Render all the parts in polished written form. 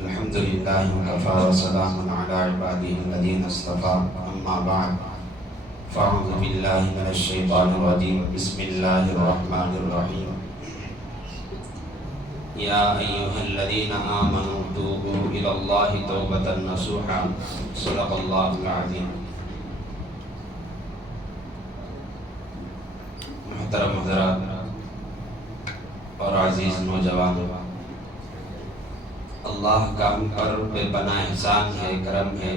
الحمد لله وكفى وسلام على عباده الذين اصطفى أما بعد فأعوذ بالله من الشيطان الرجيم بسم الله الرحمن الرحيم يا أيها الذين آمنوا توبوا إلى الله توبة نصوحا صدق الله العظيم. محترم حضرات اور عزیز نوجوان، اللہ کا ہم پر بے پناہ احسان ہے، کرم ہے۔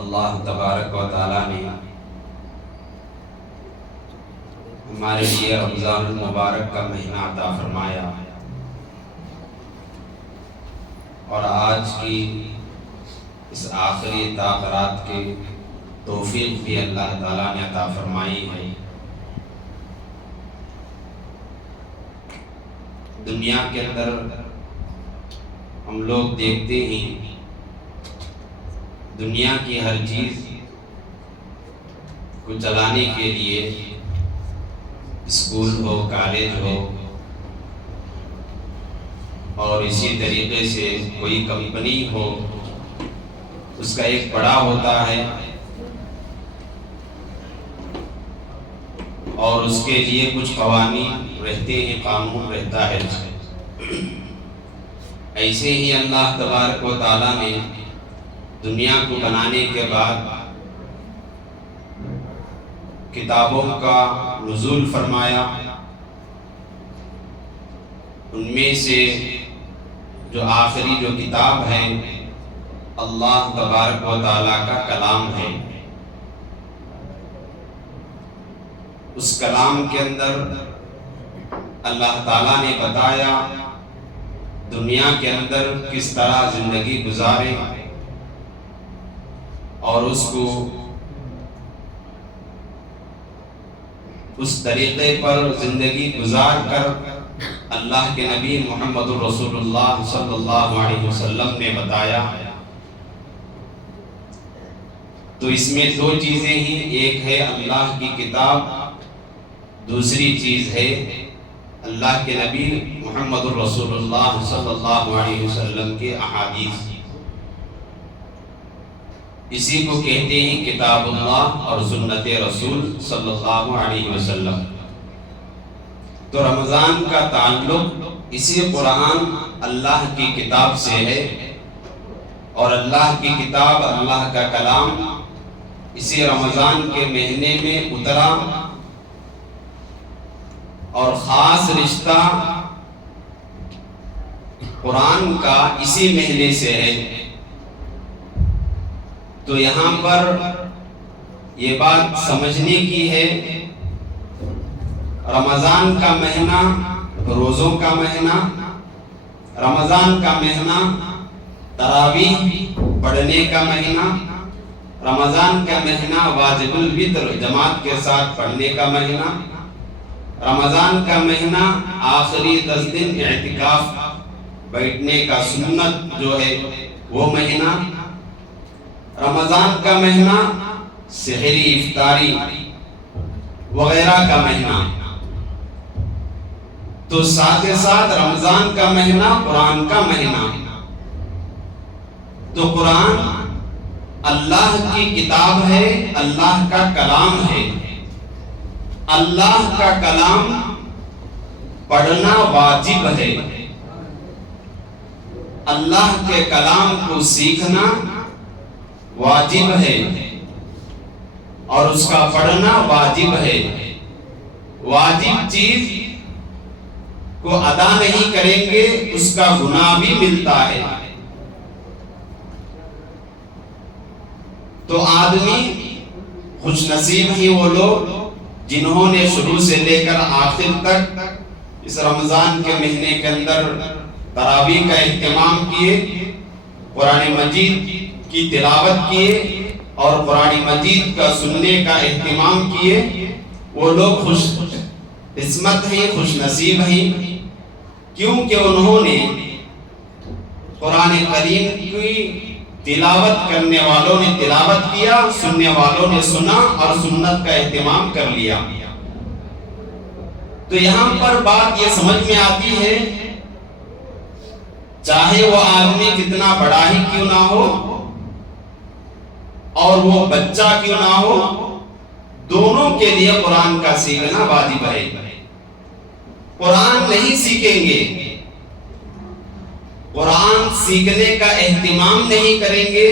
اللہ تبارک و تعالیٰ نے ہمارے لیے رمضان المبارک کا مہینہ عطا فرمایا، اور آج کی اس آخری تاخرات کے توفیق بھی اللہ تعالیٰ نے عطا فرمائی ہے۔ دنیا کے اندر ہم لوگ دیکھتے ہیں، دنیا کی ہر چیز کو چلانے کے لیے اسکول ہو، کالج ہو، اور اسی طریقے سے کوئی کمپنی ہو، اس کا ایک بڑا ہوتا ہے اور اس کے لیے کچھ قوانین رہتے ہیں، قانون رہتا ہے۔ ایسے ہی اللہ تبارک و تعالیٰ نے دنیا کو بنانے کے بعد کتابوں کا نزول فرمایا۔ ان میں سے جو آخری جو کتاب ہے اللہ تبارک و تعالیٰ کا کلام ہے۔ اس کلام کے اندر اللہ تعالیٰ نے بتایا دنیا کے اندر کس طرح زندگی گزارے، اور اس کو اس طریقے پر زندگی گزار کر اللہ کے نبی محمد رسول اللہ صلی اللہ علیہ وسلم نے بتایا۔ تو اس میں دو چیزیں ہیں، ایک ہے اللہ کی کتاب، دوسری چیز ہے اللہ کے نبی محمد رسول اللہ صلی اللہ علیہ وسلم کے احادیث۔ اسی کو کہتے ہیں کتاب اللہ اور سنت رسول صلی اللہ علیہ وسلم۔ تو رمضان کا تعلق اسی قرآن اللہ کی کتاب سے ہے، اور اللہ کی کتاب، اللہ کا کلام اسی رمضان کے مہینے میں اترا، اور خاص رشتہ قرآن کا اسی مہینے سے ہے۔ تو یہاں پر یہ بات سمجھنے کی ہے، رمضان کا مہینہ روزوں کا مہینہ، رمضان کا مہینہ تراویح پڑھنے کا مہینہ، رمضان کا مہینہ واجب الفطر جماعت کے ساتھ پڑھنے کا مہینہ، رمضان کا مہینہ آخری 10 دن اعتکاف بیٹھنے کا سنت جو ہے وہ مہینہ، رمضان کا مہینہ سحری افطاری وغیرہ کا مہینہ۔ تو ساتھ ساتھ رمضان کا مہینہ قرآن کا مہینہ۔ تو قرآن اللہ کی کتاب ہے، اللہ کا کلام ہے۔ اللہ کا کلام پڑھنا واجب ہے، اللہ کے کلام کو سیکھنا واجب ہے، اور اس کا پڑھنا واجب ہے۔ واجب چیز کو ادا نہیں کریں گے اس کا گناہ بھی ملتا ہے۔ تو آدمی خوش نصیب ہی وہ لوگ جنہوں نے شروع سے لے کر آخر تک اس رمضان کے مہینے کے اندر تراویح کا اہتمام کیے، قرآن مجید کی تلاوت کیے اور قرآن مجید کا سننے کا اہتمام کیے، وہ لوگ خوش قسمت ہیں، خوش نصیب ہیں، کیونکہ انہوں نے قرآن کریم کی تلاوت کرنے والوں نے تلاوت کیا، سننے والوں نے سنا اور سنت کا اہتمام کر لیا۔ تو یہاں پر بات یہ سمجھ میں آتی ہے چاہے وہ آدمی کتنا بڑا ہی کیوں نہ ہو اور وہ بچہ کیوں نہ ہو، دونوں کے لیے قرآن کا سیکھنا واجب ہے۔ قرآن نہیں سیکھیں گے، قرآن سیکھنے کا اہتمام نہیں کریں گے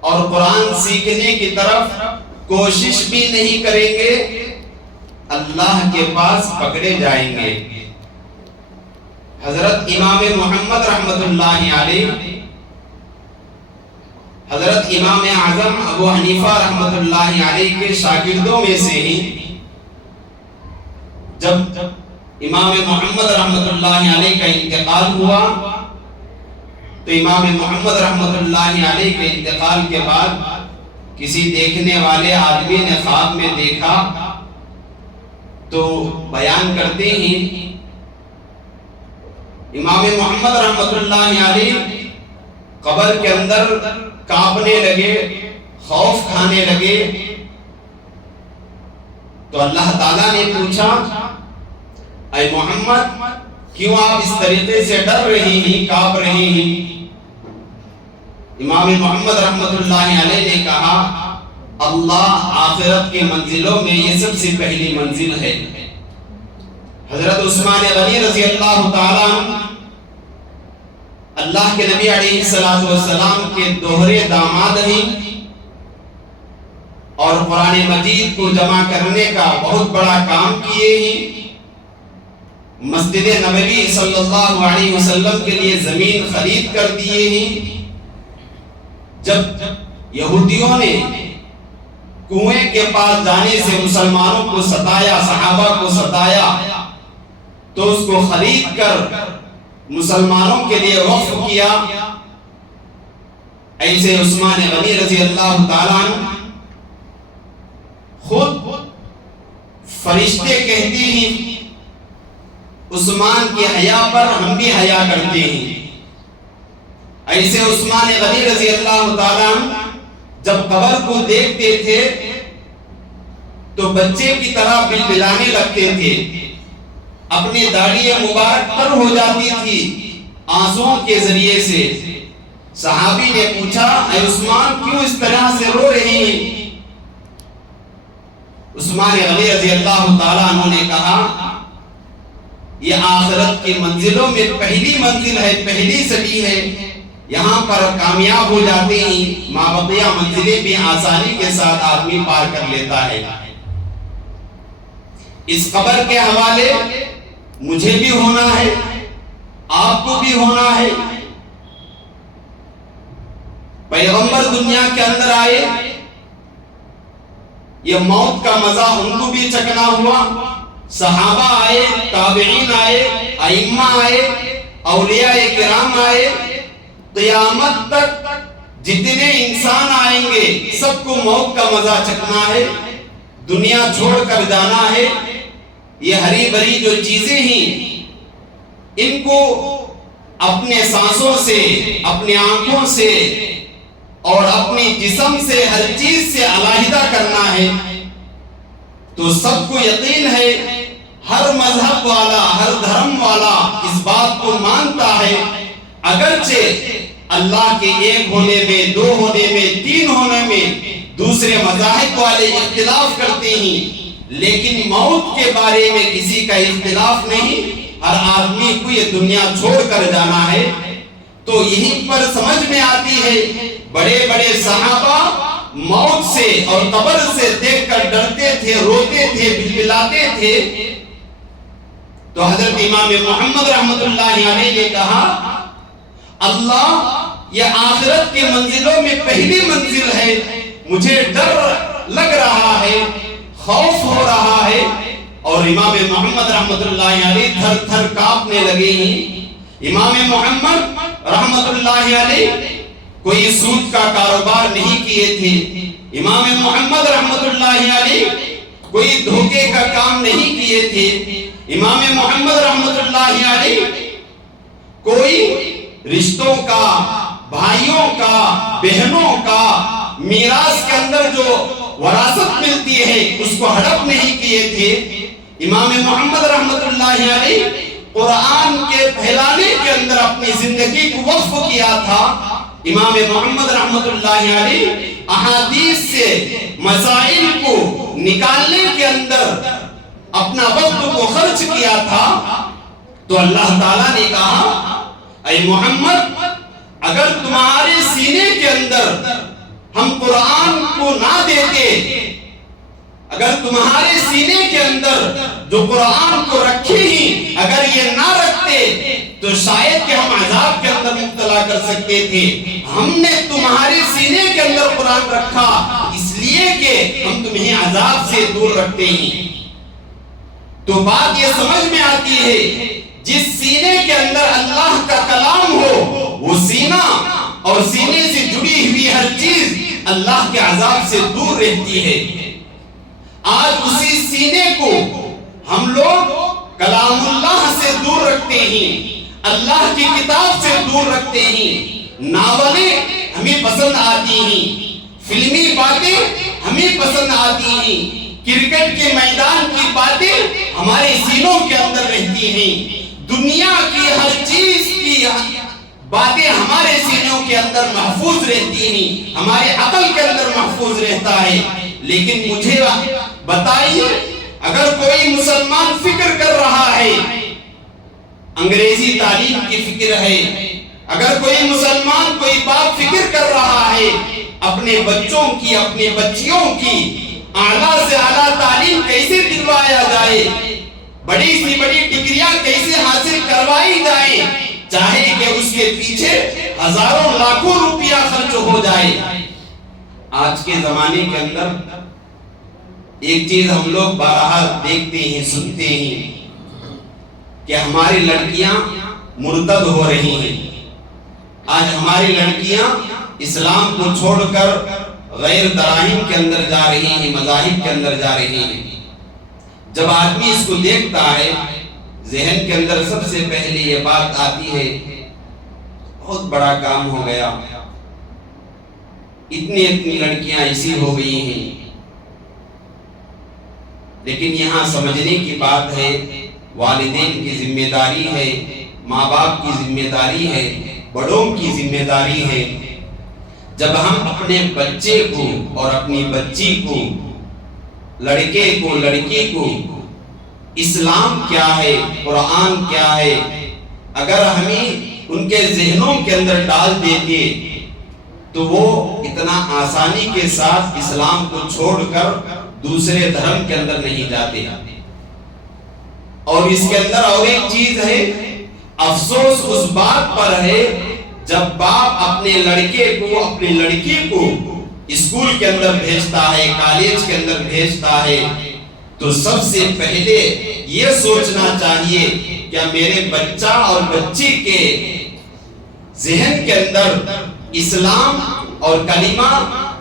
اور قرآن سیکھنے کی طرف کوشش بھی نہیں کریں گے، اللہ کے پاس پکڑے جائیں گے۔ حضرت امام محمد رحمت اللہ علیہ، حضرت امام اعظم ابو حنیفہ رحمت اللہ علیہ کے شاگردوں میں سے ہی جب امام محمد رحمت اللہ علیہ کا انتقال ہوا تو امام محمد رحمت اللہ علیہ کے انتقال کے بعد کسی دیکھنے والے آدمی نے خواب میں دیکھا تو بیان کرتے ہیں امام محمد رحمت اللہ علیہ قبر کے اندر کانپنے لگے، خوف کھانے لگے، تو اللہ تعالیٰ نے پوچھا اے محمد کیوں آپ اس طریقے سے ڈر رہے ہیں، کانپ رہے ہیں؟ امام محمد رحمت اللہ علیہ نے کہا اللہ آخرت کے منزلوں میں یہ سب سے پہلی منزل ہے۔ حضرت عثمان غنی رضی اللہ تعالیٰ عنہ اللہ کے نبی علیہ السلام کے دوہرے داماد ہیں اور قرآن مجید کو جمع کرنے کا بہت بڑا کام کیے ہیں۔ مسجد نبوی صلی اللہ علیہ وسلم کے لیے زمین خرید کر دیے ہیں۔ جب یہودیوں نے کنویں کے پاس جانے سے مسلمانوں کو ستایا، صحابہ کو ستایا، تو اس کو خرید کر مسلمانوں کے لیے وقف کیا۔ ایسے عثمان غنی رضی اللہ تعالیٰ عنہ خود فرشتے کہتے ہیں عثمان کی حیا پر ہم بھی حیا کرتے ہیں۔ ایسے عثمان غنی رضی اللہ تعالیٰ عنہ جب قبر کو دیکھتے تھے تو بچے کی طرح بلبلانے لگتے تھے، اپنی داڑھی مبارک پر ہو جاتی تھی آنسوؤں کے ذریعے سے۔ صحابی نے پوچھا اے عثمان کیوں اس طرح سے رو رہے ہیں؟ عثمان غنی رضی اللہ تعالیٰ عنہ نے کہا یہ آخرت کی منزلوں میں پہلی منزل ہے، پہلی سڑی ہے، یہاں پر کامیاب ہو جاتے ہیں، مابقیہ منزلیں بھی آسانی کے ساتھ آدمی پار کر لیتا ہے۔ اس قبر کے حوالے مجھے بھی ہونا ہے، آپ کو بھی ہونا ہے۔ پیغمبر دنیا کے اندر آئے، یہ موت کا مزہ ان کو بھی چکنا ہوا، صحابہ آئے، تابعین آئے، ائمہ آئے، اولیاء کرام آئے، قیامت تک جتنے انسان آئیں گے سب کو موت کا مزہ چکنا ہے، دنیا چھوڑ کر جانا ہے۔ یہ ہری بھری جو چیزیں ہیں ان کو اپنے سانسوں سے، اپنے آنکھوں سے اور اپنی جسم سے، ہر چیز سے علیحدہ کرنا ہے۔ تو سب کو یقین ہے، ہر مذہب والا، ہر دھرم والا اس بات کو مانتا ہے، اگرچہ اللہ کے ایک ہونے میں، دو ہونے میں، تین ہونے میں دوسرے مذاہب والے اختلاف کرتے ہیں، لیکن موت کے بارے میں کسی کا اختلاف نہیں۔ ہر آدمی کو یہ دنیا چھوڑ کر جانا ہے۔ تو یہیں پر سمجھ میں آتی ہے بڑے بڑے صحابہ موت سے اور قبر سے دیکھ کر ڈرتے تھے، روتے تھے، بلبلاتے تھے۔ تو حضرت امام محمد رحمت اللہ علیہ نے کہا اللہ یہ آخرت کے منزلوں میں پہلی منزل ہے، مجھے ڈر لگ رہا ہے، خوف ہو رہا ہے۔ اور امام محمد رحمت اللہ علیہ تھر تھر کانپنے لگے ہیں۔ امام محمد رحمت اللہ علیہ کوئی سود کا کاروبار نہیں کیے تھے، امام محمد رحمت اللہ علیہ کوئی دھوکے کا کام نہیں کیے تھے، امام محمد رحمت اللہ علیہ کوئی رشتوں کا، بھائیوں کا، بہنوں کا میراث کے اندر جو وراثت ملتی ہے اس کو ہڑپ نہیں کیے تھے۔ امام محمد رحمت اللہ علیہ قرآن کے پھیلانے کے اندر اپنی زندگی کو وقف کیا تھا. امام محمد رحمت اللہ علیہ احادیث سے مسائل کو نکالنے کے اندر اپنا وقت کو خرچ کیا تھا. تو اللہ تعالیٰ نے کہا اے محمد اگر تمہارے سینے کے اندر ہم قرآن کو نہ دیتے، اگر تمہارے سینے کے اندر جو قرآن کو رکھے ہی اگر یہ نہ رکھتے تو شاید کہ ہم عذاب کے اندر مبتلا کر سکتے تھے. ہم نے تمہارے سینے کے اندر قرآن رکھا اس لیے کہ ہم تمہیں عذاب سے دور رکھتے ہیں. تو بات یہ سمجھ میں آتی ہے جس سینے کے اندر اللہ کا کلام ہو وہ سینہ اور سینے سے جڑی ہوئی ہر چیز اللہ کے عذاب سے دور رہتی ہے. آج اسی سینے کو ہم لوگ کلام اللہ سے دور رکھتے ہیں، اللہ کی کتاب سے دور رکھتے ہیں. ناولیں ہمیں پسند آتی ہیں، فلمی باتیں ہمیں پسند آتی ہیں، کرکٹ کے میدان کی باتیں ہمارے سینوں کے اندر رہتی ہیں. دنیا کی ہر چیز کی باتیں ہمارے سینوں کے اندر محفوظ رہتی ہیں، ہمارے عقل کے اندر محفوظ رہتا ہے. لیکن مجھے بتائیے اگر کوئی مسلمان فکر کر رہا ہے، انگریزی تعلیم کی فکر ہے، اگر کوئی مسلمان کوئی باپ فکر کر رہا ہے اپنے بچوں کی اپنے بچیوں کی اعلیٰ سے اعلیٰ تعلیم کیسے دلوایا جائے، بڑی سی بڑی ڈگریاں کیسے حاصل کروائی جائیں، چاہے کہ اس کے پیچھے ہزاروں لاکھوں روپیہ خرچ ہو جائے. آج کے زمانے کے اندر ایک چیز ہم لوگ بارہا دیکھتے ہیں سنتے ہیں کہ ہماری لڑکیاں مرتد ہو رہی ہیں. آج ہماری لڑکیاں اسلام کو چھوڑ کر غیر دراہیم کے اندر جا رہی ہیں، مذاہب کے اندر جا رہی ہیں. جب آدمی اس کو دیکھتا ہے ذہن کے اندر سب سے پہلے یہ بات آتی ہے بہت بڑا کام ہو گیا، اتنی لڑکیاں ایسی ہو گئی ہیں. لیکن یہاں سمجھنے کی بات ہے والدین کی ذمہ داری ہے، ماں باپ کی ذمہ داری ہے، بڑوں کی ذمہ داری ہے. جب ہم اپنے بچے کو اور اپنی بچی کو، لڑکے کو لڑکی کو اسلام کیا ہے، قرآن کیا ہے، اگر ہمیں ان کے ذہنوں کے اندر ڈال دیتے تو وہ اتنا آسانی کے ساتھ اسلام کو چھوڑ کر دوسرے دھرم کے اندر نہیں جاتے. اور اس کے اندر اور ایک چیز ہے، افسوس اس بات پر ہے جب باپ اپنے لڑکے کو اپنی لڑکی کو اسکول کے اندر بھیجتا ہے، کالج کے اندر بھیجتا ہے تو سب سے پہلے یہ سوچنا چاہیے کہ میرے بچہ اور بچی کے ذہن کے اندر اسلام اور کلمہ،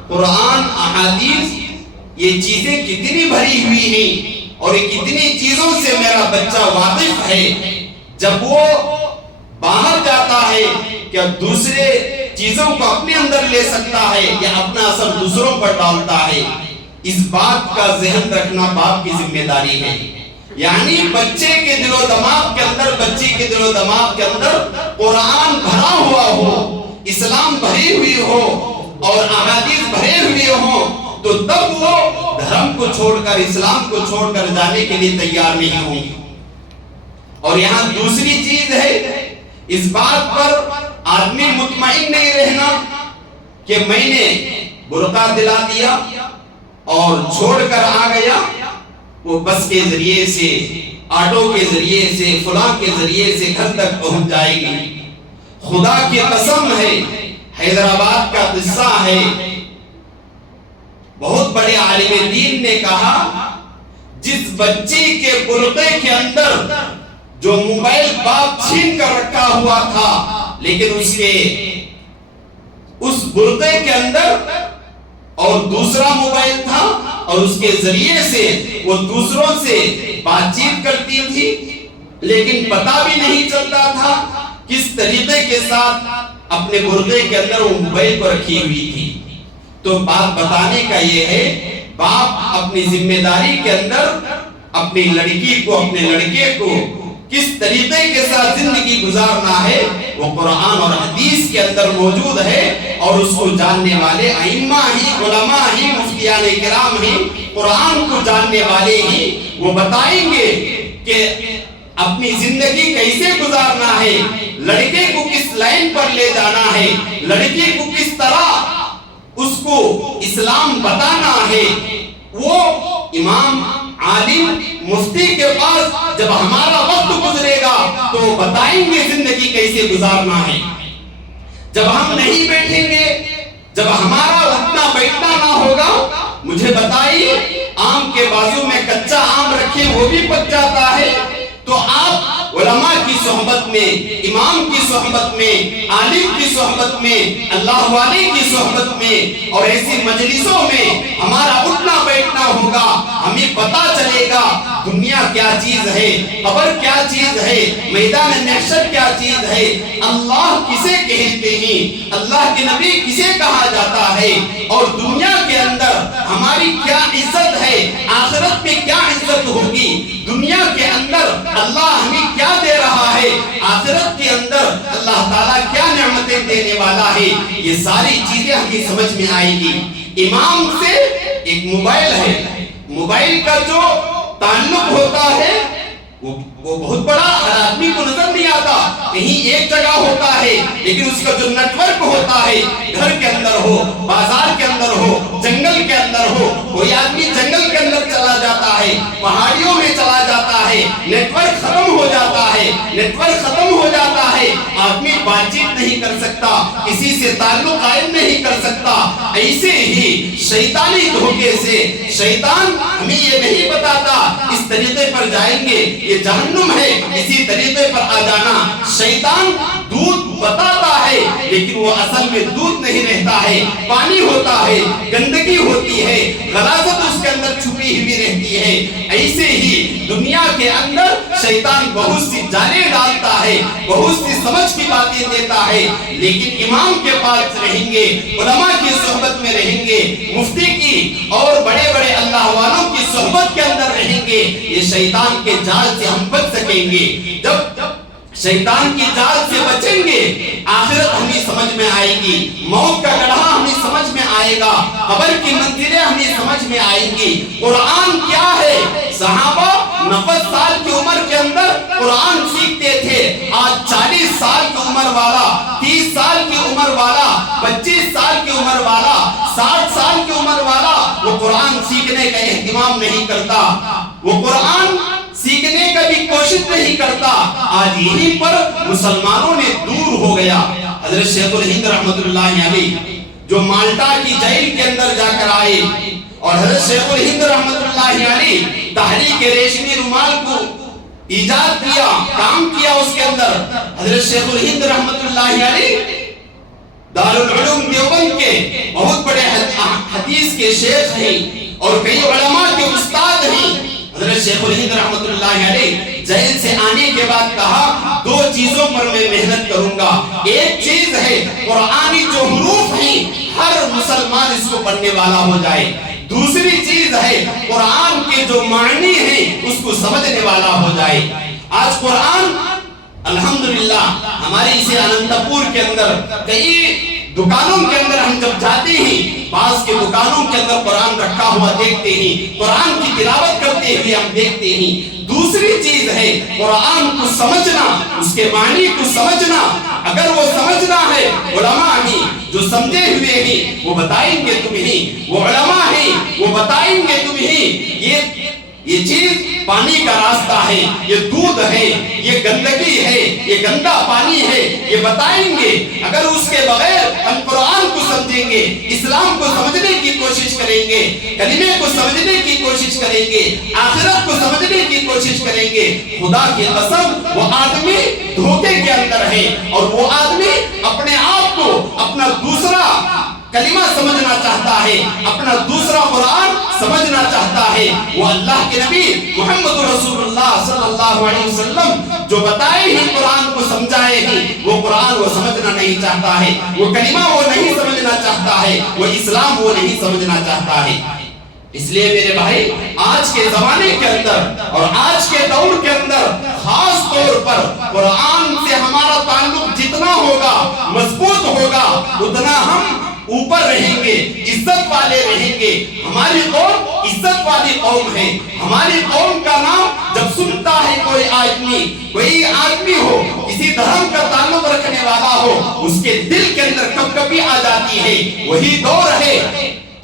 قرآن، احادیث یہ چیزیں کتنی بھری ہوئی ہیں اور یہ کتنی چیزوں سے میرا بچہ واقف ہے. جب وہ باہر جاتا ہے کہ دوسرے چیزوں کو اپنے اندر لے سکتا ہے یا اپنا اثر دوسروں پر ڈالتا ہے، اس بات کا ذہن رکھنا باپ کی ذمہ داری ہے. یعنی بچے کے دل و دماغ کے اندر، بچی کے دل و دماغ کے اندر قرآن بھرا ہوا ہو، اسلام بھری ہوئی ہو اور احادیث بھرے ہوئے ہوں تو تب وہ دھرم کو چھوڑ کر، اسلام کو چھوڑ کر جانے کے لیے تیار نہیں ہوں. اور یہاں دوسری چیز ہے، اس بات پر آدمی مطمئن نہیں رہنا کہ میں نے برقع دلا دیا اور چھوڑ کر آ گیا، وہ بس کے ذریعے سے، آٹو کے ذریعے سے، فلاں کے ذریعے سے گھر تک پہنچ جائے گی. خدا کی قسم ہے، حیدرآباد کا قصہ ہے، بہت بڑے عالم دین نے کہا جس بچی کے برقعے کے اندر جو موبائل باپ چھین کر رکھا ہوا تھا لیکن اس کے اس برقعے کے اندر اور دوسرا موبائل تھا اور اس کے ذریعے سے وہ دوسروں سے بات چیت کرتی تھی لیکن پتہ بھی نہیں چلتا تھا کس طریقے کے ساتھ اپنے برقعے کے اندر وہ موبائل پر رکھی ہوئی تھی. تو بات بتانے کا یہ ہے، باپ اپنی ذمہ داری کے اندر اپنی لڑکی کو، اپنے لڑکے کو کس طریقے کے ساتھ زندگی گزارنا ہے وہ قرآن اور حدیث کے اندر موجود ہے، اور اس کو جاننے والے ائمہ ہی، علماء ہی، مفتیان کرام ہی، قرآن کو جاننے والے ہی وہ بتائیں گے کہ اپنی زندگی کیسے گزارنا ہے، لڑکے کو کس لائن پر لے جانا ہے، لڑکی کو کس طرح اس کو اسلام بتانا ہے۔ وہ امام عالم مفتی کے پاس جب ہمارا وقت گزرے گا تو بتائیں گے زندگی کیسے گزارنا ہے۔ جب ہم نہیں بیٹھیں گے، جب ہمارا اٹھنا بیٹھنا نہ ہوگا، مجھے بتائیے آم کے بازو میں کچا آم رکھے وہ بھی پک جاتا ہے، تو آپ علماء کی صحبت میں، امام کی صحبت میں، عالم کی صحبت میں، اللہ والے کی صحبت میں اور ایسی مجلسوں میں ہمارا اٹھنا بیٹھنا ہوگا، ہمیں پتا چلے گا دنیا کیا چیز ہے، قبر کیا چیز ہے، میدان محشر کیا چیز ہے، اللہ کسے کہتے ہیں، اللہ کے نبی کسے کہا جاتا ہے، اور دنیا کے اندر ہماری کیا عزت ہے، آخرت میں کیا عزت ہوگی، دنیا کے اندر اللہ ہمیں کیا دے رہا ہے، آخرت کے اندر اللہ تعالیٰ کیا نعمتیں دینے والا ہے، یہ ساری چیزیں ہمیں سمجھ میں آئیں گی۔ امام سے ایک موبائل ہے، موبائل کا جو تعلق ہوتا ہے وہ بہت بڑا ہر آدمی کو نظر نہیں آتا، کہیں ایک جگہ ہوتا ہے، لیکن اس کا جو نیٹ ورک ہوتا ہے، گھر کے اندر ہو، بازار کے اندر ہو، جنگل کے اندر ہو، کوئی آدمی جنگل کے اندر چلا جاتا ہے، پہاڑیوں میں چلا جاتا ہے، نیٹ ورک ختم ہو جاتا ہے، نیٹ ورک ختم ہو جاتا ہے، آدمی بات چیت نہیں کر سکتا، کسی سے تعلق قائم نہیں کر سکتا۔ ایسے ہی شیطانی دھوکے سے شیطان ہمیں یہ نہیں بتاتا اس طریقے پر جائیں گے یہ جہنم ہے، اسی طریقے پر آ جانا۔ شیطان دودھ بتاتا ہے لیکن وہ اصل میں دودھ نہیں رہتا ہے، پانی ہوتا ہے، گندگی ہوتی ہے، غلاظت اس کے اندر چھپی ہوئی رہتی ہے۔ ایسے ہی دنیا کے اندر شیطان بہت سی جالیں ڈالتا ہے، بہت سی سمجھ کی باتیں دیتا ہے، لیکن امام کے پاس رہیں گے، علماء کی صحبت میں رہیں گے، مفتی کی اور بڑے بڑے اللہ والوں کی صحبت کے اندر رہیں گے، یہ شیطان کے جال سے ہم بچ سکیں گے۔ جب شیطان کی جال سے بچیں گے، آخرت ہمیں سمجھ میں آئے گی، موت کا گڑھا ہمیں سمجھ میں آئے گا، قبر کی منزلیں ہمیں سمجھ میں آئیں گی۔ قرآن کیا ہے؟ صحابہ 90 سال کی عمر کے اندر قرآن سیکھتے تھے، آج 40 سال کی عمر والا، 30 سال کی عمر والا، 25 سال کی عمر والا، 60 سال کی عمر والا وہ قرآن سیکھنے کا اہتمام نہیں کرتا، وہ قرآن سیکھنے کا بھی کوشش نہیں کرتا۔ آج یہیں پر مسلمانوں نے دور ہو گیا۔ حضرت شیخ الہند رحمت اللہ علیہ جو مالٹا کی جیل کے اندر جا کر آئے، اور حضرت شیخ الہند رحمت اللہ علیہ تحریک ریشمی رومال کو ایجاد کیا، کام کیا اس کے اندر۔ حضرت شیخ الہند رحمت اللہ علیہ دارالعلوم دیوبند کے بہت بڑے حدیث کے شیخ ہیں اور کئی علماء کے استاد ہیں۔ حضرت شیخ الہند رحمت اللہ علیہ جیل سے آنے کے بعد کہا 2 چیزوں پر میں محنت کروں گا، ایک چیز ہے قرآنی جو حروف ہیں ہر مسلمان اس کو پڑھنے والا ہو جائے، دوسری چیز ہے قرآن کے جو معنی ہیں اس کو سمجھنے والا ہو جائے۔ آج قرآن الحمدللہ ہماری اسے اننتپور کے اندر کئی دکانوں کے اندر ہم جب جاتے ہیں، بعض کے دکانوں کے اندر قرآن رکھا ہوا دیکھتے ہیں، قرآن کی تلاوت کرتے ہوئے ہم دیکھتے ہیں۔ دوسری چیز ہے قرآن کو سمجھنا، اس کے معنی کو سمجھنا۔ اگر وہ سمجھنا ہے، علماء ہیں جو سمجھے ہوئے ہیں وہ بتائیں گے تمہیں، وہ علماء ہیں وہ بتائیں گے تمہیں یہ چیز پانی کا راستہ ہے، یہ دودھ ہے، یہ گندگی ہے، یہ گندا پانی ہے، یہ بتائیں گے۔ اگر اس کے بغیر ہم قرآن کو سمجھیں گے، اسلام کو سمجھنے کی کوشش کریں گے، کلمے کو سمجھنے کی کوشش کریں گے، آخرت کو سمجھنے کی کوشش کریں گے، خدا کی قسم وہ آدمی دھوکے کے اندر ہے، اور وہ آدمی اپنے آپ کو اپنا دوسرا کلمہ سمجھنا چاہتا ہے، اپنا دوسرا قرآن سمجھنا چاہتا ہے۔ وہ اللہ کے نبی محمد رسول اللہ صلی اللہ علیہ وسلم جو بتائے ہیں، قرآن کو سمجھائے ہیں، وہ قرآن وہ سمجھنا نہیں چاہتا ہے، وہ کلمہ وہ نہیں سمجھنا چاہتا ہے، وہ اسلام وہ نہیں سمجھنا چاہتا ہے۔ اس لیے میرے بھائی آج کے زمانے کے اندر اور آج کے دور کے اندر خاص طور پر قرآن سے ہمارا تعلق جتنا ہوگا مضبوط ہوگا اتنا ہم اوپر رہیں گے، عزت والے رہیں گے۔ ہماری قوم عزت والی قوم ہے۔ ہماری قوم کا نام جب سنتا ہے کوئی آدمی ہو، کسی دھرم کا تعلق رکھنے والا ہو، اس کے دل کے اندر کبھی آ جاتی ہے۔ وہی دور ہے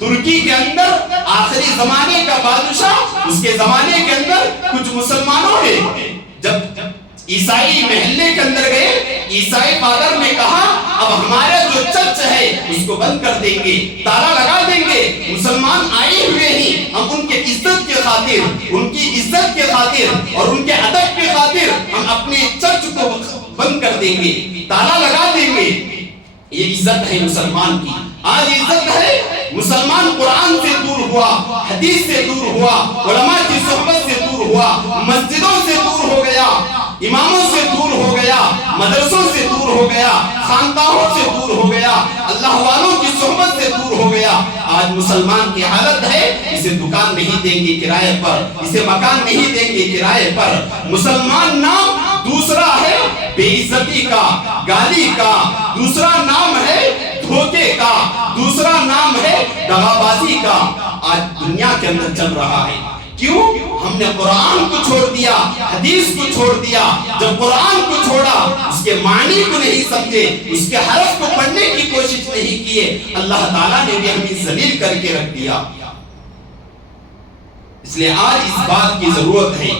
ترکی کے اندر آخری زمانے کا بادشاہ، اس کے زمانے کے اندر کچھ مسلمانوں نے جب عیسائی محلے کے اندر گئے، عیسائی فادر نے کہا اب ہمارا جو چرچ ہے اس کو بند کر دیں گے، تالا لگا دیں گے۔ مسلمان آئے ہوئے ہی ہم ان کے عزت کے خاطر، ان کی عزت کے خاطر اور ان کے ادب کے خاطر ہم اپنے چرچ کو بند کر دیں گے، تالا لگا دیں گے۔ یہ عزت ہے مسلمان کی۔ آج عزت ہے مسلمان قرآن سے دور ہوا، حدیث سے دور ہوا، علماء کی صحبت سے دور ہوا، مسجدوں سے دور ہو گیا، اماموں سے دور ہو گیا، مدرسوں سے دور ہو گیا، خانقاہوں سے دور ہو گیا، اللہ والوں کی صحبت سے دور ہو گیا۔ آج مسلمان کی حالت ہے اسے دکان نہیں دیں گے کرائے پر، اسے مکان نہیں دیں گے کرائے پر۔ مسلمان نام دوسرا ہے بے عزتی کا، گالی کا، دوسرا نام ہے دھوکے کا، دوسرا نام ہے دغابازی کا۔ آج دنیا کے اندر چل رہا ہے۔ کیوں؟ ہم نے قرآن کو چھوڑ دیا، حدیث کو چھوڑ دیا۔ جب قرآن کو چھوڑا، اس کے معنی کو نہیں سمجھے، اس کے حرف کو پڑھنے کی کوشش نہیں کیے، اللہ تعالیٰ نے بھی ہمیں ذلیل کر کے رکھ دیا۔ اس لیے آج اس بات کی ضرورت ہے۔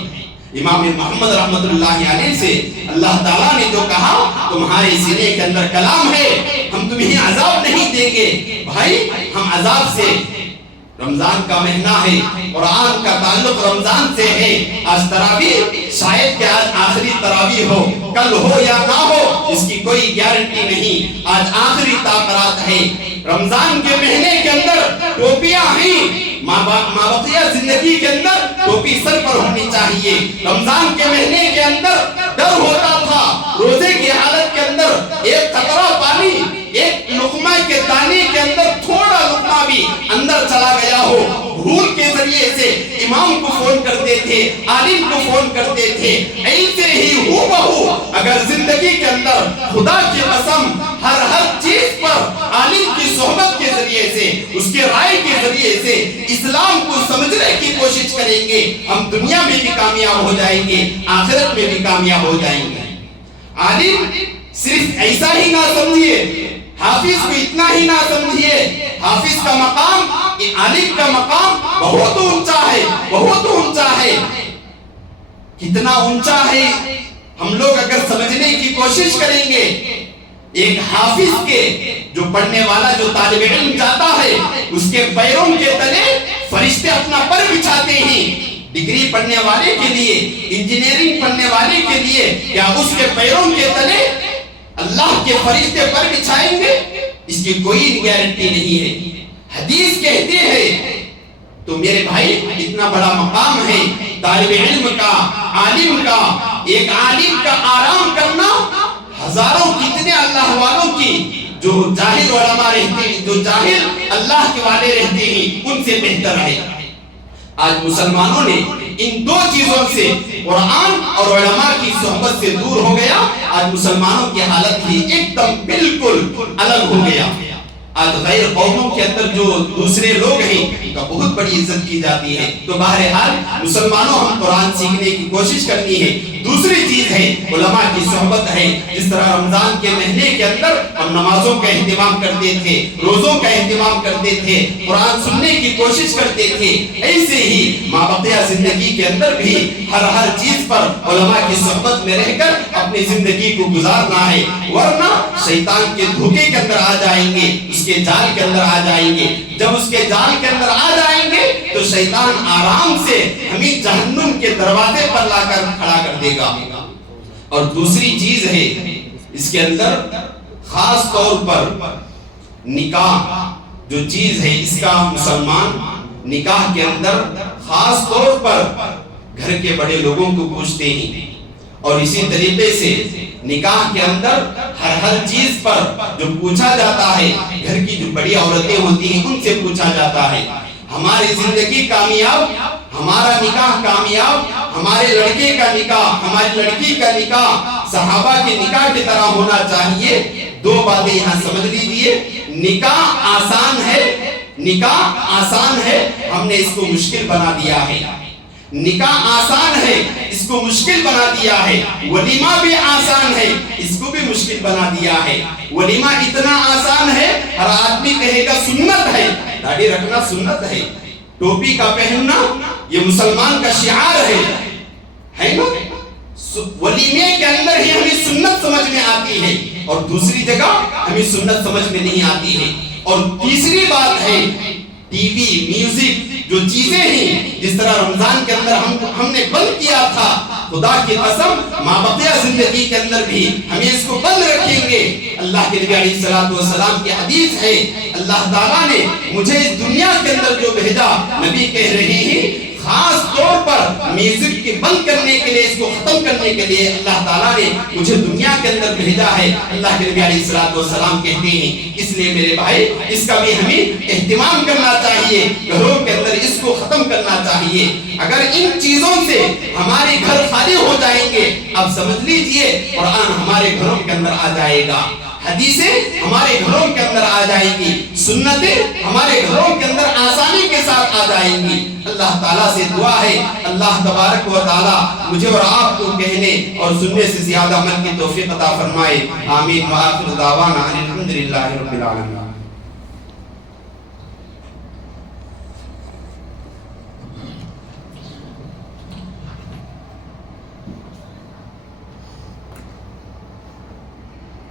امام محمد رحمت اللہ علیہ سے اللہ تعالیٰ نے جو کہا تمہارے سینے کے اندر کلام ہے، ہم تمہیں عذاب نہیں دیں گے۔ بھائی ہم عذاب سے، رمضان کا مہینہ ہے، قرآن کا تعلق رمضان سے ہے۔ آج تراویح شاید کہ آج آخری تراویح ہو، کل ہو یا نہ ہو اس کی کوئی گارنٹی نہیں۔ آج آخری تاخیرات ہے۔ رمضان کے مہینے کے اندر ٹوپیاں ہیں، مابقیہ زندگی کے اندر ٹوپی سر پر ہونی چاہیے۔ رمضان کے مہینے کے اندر ڈر ہوتا تھا روزے کی حالت کے اندر ایک قطرہ پانی، ایک لقمہ کے دانے کے اندر تھوڑا لقمہ بھی اندر چلا گیا ہو، بھول کے ذریعے سے امام کو فون کرتے تھے، عالم کو فون کرتے تھے۔ ایسے ہی ہو بہو اگر زندگی کے اندر خدا کی قسم ہر چیز پر عالم کی صحبت کے ذریعے سے، اس کے رائے کے ذریعے سے اسلام کو سمجھنے کی کوشش کریں گے، ہم دنیا میں بھی کامیاب ہو جائیں گے، آخرت میں بھی کامیاب ہو جائیں گے۔ عالم صرف ایسا ہی نہ سمجھیے، حافظ کو اتنا ہی نہ سمجھیے۔ حافظ کا مقام، عالم کا مقام بہت اونچا ہے، بہت اونچا ہے۔ کتنا اونچا ہے ہم لوگ اگر سمجھنے کی کوشش کریں گے۔ ایک حافظ کے جو پڑھنے والا جو طالب علم جاتا ہے، اس کے پیروں کے تلے فرشتے اپنا پر بچھاتے ہیں۔ ڈگری پڑھنے والے کے لیے، انجینئرنگ پڑھنے والے کے لیے کیا اس کے پیروں کے تلے اللہ کے فرشتے پر بچھائیں گے؟ اس کی کوئی گارنٹی نہیں ہے۔ حدیث کہتے ہیں تو میرے بھائی اتنا بڑا مقام ہے طالب علم کا، عالم کا۔ ایک عالم کا آرام کرنا ہزاروں کتنے اللہ والوں کی جو جاہل علماء رہتے ہیں، جو جاہل اللہ کے والے رہتے ہیں، ان سے بہتر ہے۔ آج مسلمانوں نے ان دو چیزوں سے، قرآن اور علماء کی صحبت سے دور ہو گیا۔ آج مسلمانوں کی حالت ہی ایک دم بالکل الگ ہو گیا۔ آج غیر قوموں کے اندر جو دوسرے لوگ ہیں ان کا بہت بڑی عزت کی جاتی ہے۔ تو بہرحال مسلمانوں ہم قرآن سیکھنے کی کوشش کرنی ہے۔ دوسری چیز ہے علماء کی صحبت ہے۔ جس طرح رمضان کے مہینے کے اندر ہم نمازوں کا اہتمام کرتے تھے، روزوں کا اہتمام کرتے تھے، قرآن سننے کی کوشش کرتے تھے، ایسے ہی مابقیہ زندگی کے اندر بھی ہر چیز پر علماء کی صحبت میں رہ کر اپنی زندگی کو گزارنا ہے، ورنہ شیطان کے دھوکے کے اندر آ جائیں گے، اس کے جال کے اندر آ جائیں گے۔ جب اس کے جال کے اندر آ جائیں گے تو شیطان آرام سے ہمیں جہنم کے دروازے پر لا کر کھڑا کر دے گا۔ اور دوسری چیز ہے اس کے اندر خاص طور پر نکاح جو چیز ہے، اس کا مسلمان نکاح کے اندر خاص طور پر گھر کے بڑے لوگوں کو پوچھتے ہیں، اور اسی طریقے سے نکاح کے اندر ہر چیز پر جو پوچھا جاتا ہے، گھر کی جو بڑی عورتیں ہوتی ہیں ان سے پوچھا جاتا ہے۔ ہماری زندگی کامیاب، ہمارا نکاح کامیاب، ہمارے لڑکے کا نکاح، ہماری لڑکی کا نکاح صحابہ کے نکاح کی طرح ہونا چاہیے۔ دو باتیں یہاں سمجھ لیجئے، نکاح آسان ہے، نکاح آسان ہے، ہم نے اس کو مشکل بنا دیا ہے۔ نکاح آسان ہے، اس کو مشکل بنا دیا ہے۔ ولیمہ بھی آسان ہے، اس کو بھی مشکل بنا دیا ہے۔ ولیمہ اتنا آسان ہے، ہر آدمی کہے گا سنت ہے، داڑھی رکھنا سنت ہے، ٹوپی کا پہننا یہ مسلمان کا شعار ہے نا؟ ولیمے کے اندر ہی ہمیں سنت سمجھ میں آتی ہے، اور دوسری جگہ ہمیں سنت سمجھ میں نہیں آتی ہے۔ اور تیسری بات ہے ٹی وی، میوزک، جو چیزیں ہیں، جس طرح رمضان کے اندر ہم نے بند کیا تھا، خدا کی قسم مابقیہ زندگی کے اندر بھی ہمیں اس کو بند رکھیں گے۔ اللہ کے نبی علیہ السلام کی حدیث ہے، اللہ تعالیٰ نے مجھے اس دنیا کے اندر جو بھیجا، نبی کہہ رہے ہیں خاص طور پر میوزک کے بند کرنے کے لیے، اس کو ختم کرنے کے لیے اللہ تعالیٰ نے مجھے دنیا کے اندر بھیجا ہے۔ اللہ کے نبی علیہ السلام کہتے ہیں، اس لیے میرے بھائی اس کا بھی ہمیں اہتمام کرنا چاہیے، گھروں کے اندر اس کو ختم کرنا چاہیے۔ اگر ان چیزوں سے ہمارے گھر خالی ہو جائیں گے، اب سمجھ لیجئے قرآن ہمارے گھروں کے اندر آ جائے گا، حدیثیں ہمارے گھروں کے اندر آ جائیں گی، سنتیں ہمارے گھروں کے اندر آسانی کے ساتھ آ جائیں گی۔ اللہ تعالیٰ سے دعا ہے اللہ تبارک و تعالیٰ مجھے اور آپ کو کہنے اور سننے سے زیادہ عمل کی توفیق عطا فرمائے۔ آمین۔ وآخر دعوانا الحمدللہ رب العالمین۔